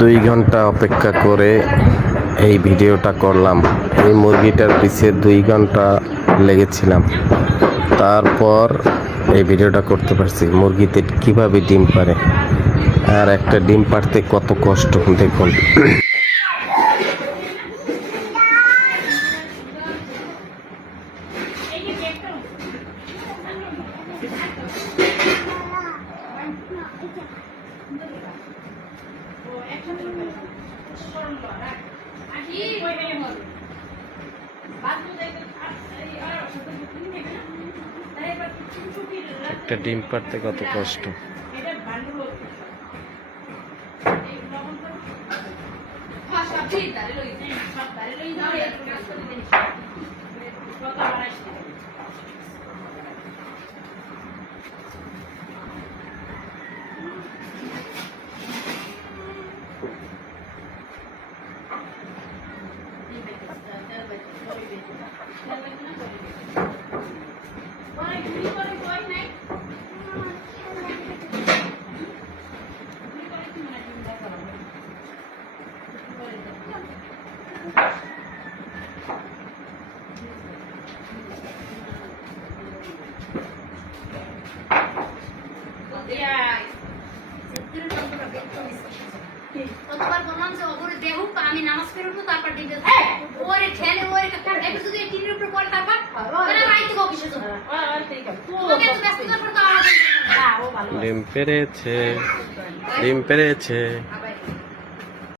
2 ঘন্টা অপেক্ষা করে এই ভিডিওটা করলাম। এই মুরগিটার পিছে 2 ঘন্টা লেগেছিলাম, তারপর এই ভিডিওটা করতে পারছি। মুরগিতে কিভাবে ডিম পারে আর একটা ডিম পাড়তে কত কষ্ট দেখুন। একটা ডিম পাড়তে কত কষ্ট। আমি নামাজ পড়ে উঠবো, তারপর ডিম দেব। ওরে ঠেলে ওরে একটু যদি টিনের উপরে পড়ে তারপর মানে মাইতে গো কিসে তো ঠিক আছে ওকে তো ব্যস্ত তারপর তো ডিম পেরেছে, ডিম পেরেছে।